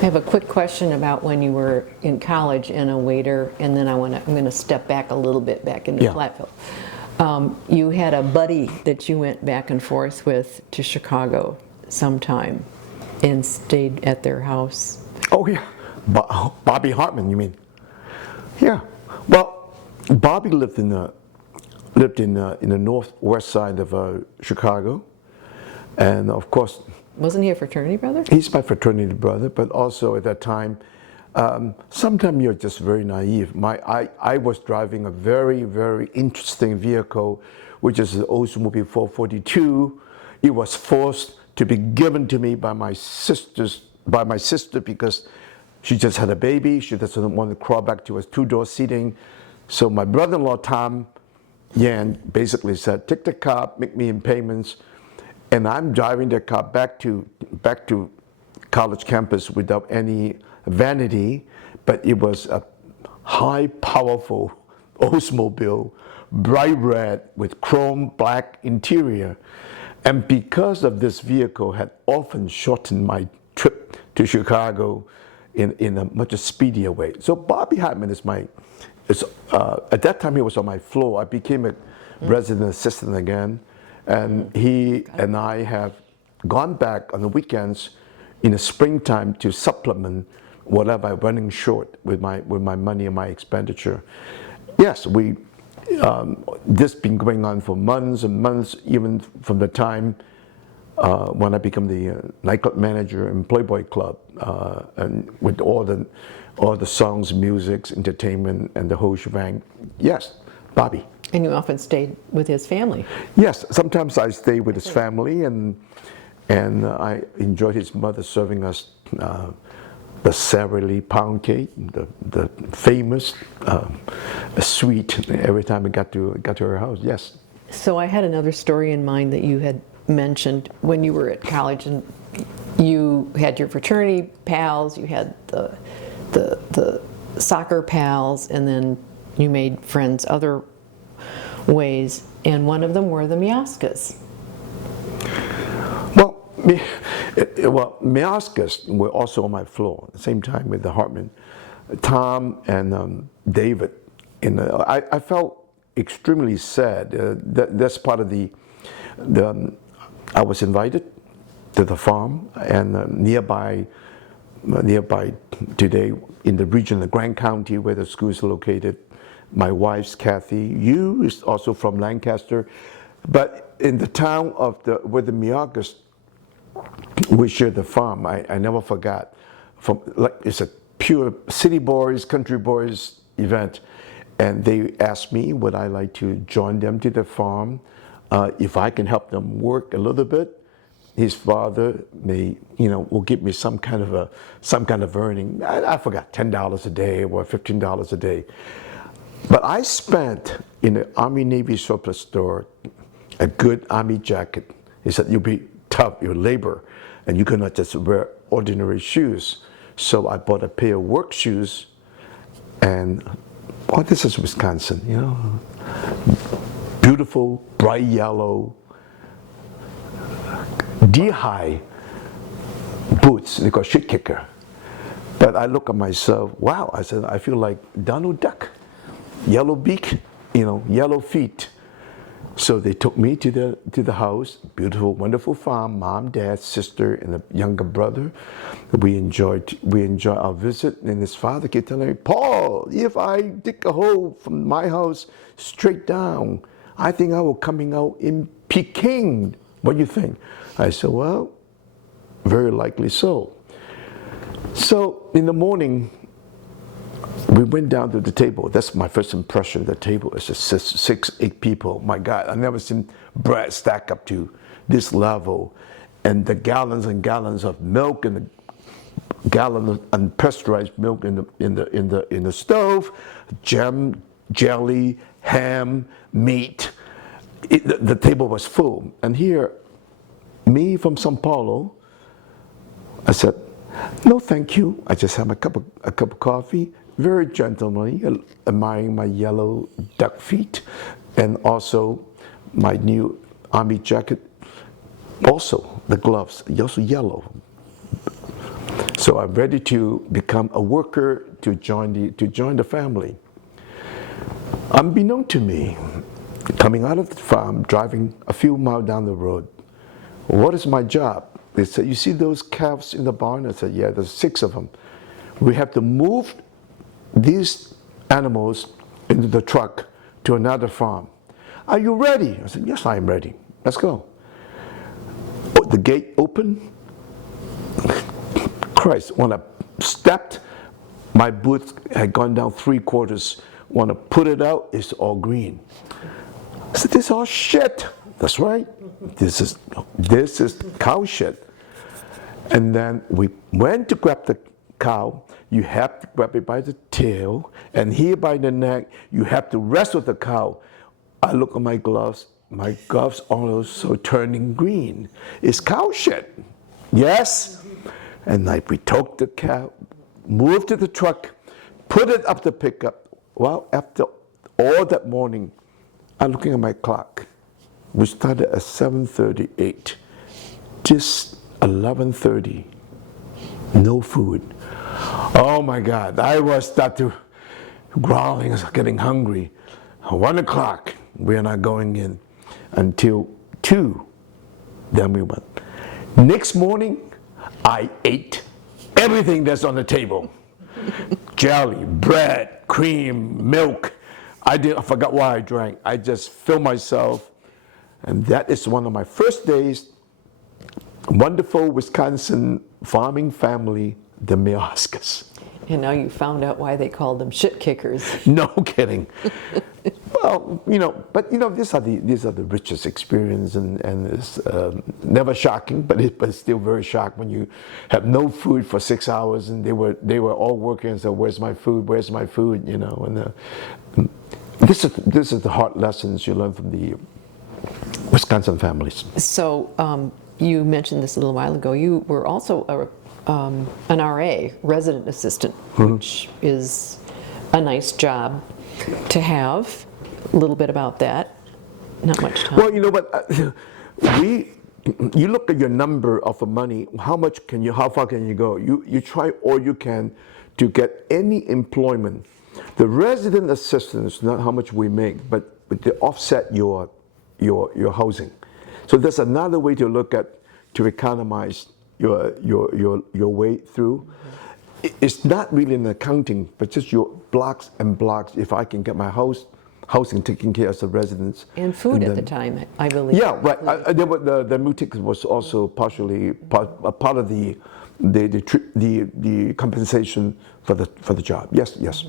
I have a quick question about when you were in college and a waiter, and then I'm going to step back a little bit back into Platteville. You had a buddy that you went back and forth with to Chicago sometime and stayed at their house. Oh yeah, Bobby Hartman, you mean? Yeah. Well, Bobby lived in the northwest side of Chicago, and of course. Wasn't he a fraternity brother? He's my fraternity brother, but also at that time, sometimes you're just very naive. I was driving a very, very interesting vehicle, which is the Oldsmobile 442. It was forced to be given to me by my sister because she just had a baby. She doesn't want to crawl back to a two-door seating. So my brother-in-law, Tom Yan, basically said, take the car, make me in payments. And I'm driving the car back to college campus without any vanity, but it was a high, powerful Oldsmobile, bright red with chrome black interior. And because of this vehicle had often shortened my trip to Chicago in a much speedier way. So Bobby Hartman at that time he was on my floor. I became a resident assistant again. And he and I have gone back on the weekends in the springtime to supplement whatever I'm running short with my money and my expenditure. Yes, this been going on for months and months, even from the time when I became the nightclub manager in Playboy Club, and with all the songs, music, entertainment, and the whole shebang. Yes, Bobby. And you often stayed with his family. Yes, sometimes I stayed with his family, and I enjoyed his mother serving us the Savory pound cake, the famous sweet. Every time I got to her house, yes. So I had another story in mind that you had mentioned when you were at college, and you had your fraternity pals, you had the soccer pals, and then you made friends other ways, and one of them were the Miaskas. Well, Miaskas were also on my floor at the same time with the Hartman. Tom and David. I felt extremely sad. That's part of I was invited to the farm, and nearby today in the region of Grand County where the school is located. My wife's Kathy Yu is also from Lancaster, but in the town where the Miaskas, we shared the farm. I never forgot. It's a pure city boys, country boys event, and they asked me would I like to join them to the farm, if I can help them work a little bit. His father will give me some kind of earning. I forgot, $10 a day or $15 a day. But I spent in the Army Navy surplus store a good Army jacket. He said, you'll be tough, you'll labor, and you cannot just wear ordinary shoes. So I bought a pair of work shoes, and this is Wisconsin, beautiful, bright yellow, knee-high boots. They call shit kicker. But I look at myself, wow, I said, I feel like Donald Duck. Yellow beak, yellow feet. So they took me to the house, beautiful, wonderful farm, mom, dad, sister, and a younger brother. We enjoyed our visit, and his father kept telling me, Paul, if I dig a hole from my house straight down, I think I will coming out in Peking. What do you think? I said, well, very likely so. So in the morning, we went down to the table. That's my first impression of the table. It's just 6-8 people. My God, I've never seen bread stack up to this level. And the gallons and gallons of milk and the gallon of unpasteurized milk in the stove, jam, jelly, ham, meat. The table was full. And here, me from São Paulo, I said, no, thank you. I just have a cup of coffee. Very gentlemanly, admiring my yellow duck feet, and also my new army jacket. Also, the gloves, also yellow. So I'm ready to become a worker to join the family. Unbeknown to me, coming out of the farm, driving a few miles down the road, what is my job? They said, you see those calves in the barn? I said, yeah, there's 6 of them. We have to move these animals into the truck to another farm. Are you ready? I said, yes, I am ready. Let's go. The gate opened. Christ, when I stepped, my boots had gone down 3/4. When I put it out, it's all green. I said, this is all shit. That's right. This is cow shit. And then we went to grab the cow. You have to grab it by the tail, and here by the neck, you have to wrestle the cow. I look at my gloves are also turning green. It's cow shit. Yes? And we took the cow, moved to the truck, put it up the pickup. Well, after all that morning, I'm looking at my clock. We started at 7:38. Just 11:30. No food. Oh my God, I was starting growling, getting hungry. 1 o'clock, we are not going in until 2. Then we went. Next morning, I ate everything that's on the table. Jelly, bread, cream, milk. I forgot why I drank. I just filled myself. And that is one of my first days. Wonderful Wisconsin farming family, the Miaskas. And now you found out why they called them shit kickers. No kidding. Well, these are the richest experience, and it's never shocking, but it's still very shocking when you have no food for 6 hours, and they were all working and said, "Where's my food? Where's my food?" And this is the hard lessons you learn from the Wisconsin families. So you mentioned this a little while ago. You were also an RA, resident assistant, which is a nice job to have. A little bit about that. Not much time. Well, you look at your number of money. How far can you go? You try all you can to get any employment. The resident assistance, not how much we make, but to offset your housing. So that's another way to look at, to economize your way through. It's not really an accounting, but just your blocks and blocks. If I can get my housing taken care of as a residence. And food at the time, I believe. Yeah, right. The meal ticket was also partially part of the compensation for the job. Yes, yes.